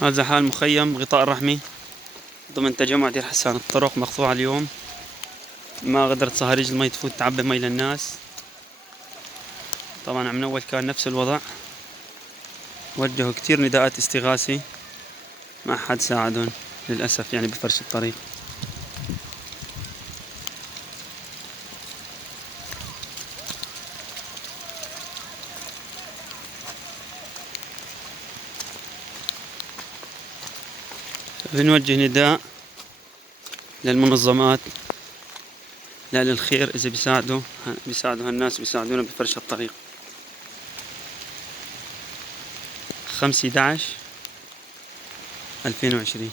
هذا حال مخيم غطاء الرحمي ضمن تجمع دير حسان. الطرق مقطوعة اليوم، ما قدرت صهاريج المي تفوت تعبي مي للناس. طبعا من أول كان نفس الوضع، وجهوا كتير نداءات استغاثة، ما حد ساعدهم للأسف يعني بفرش الطريق. بنوجه نداء للمنظمات لا للخير، إذا بيساعدوا هالناس بيساعدونا بفرش الطريق. 5/11/2020.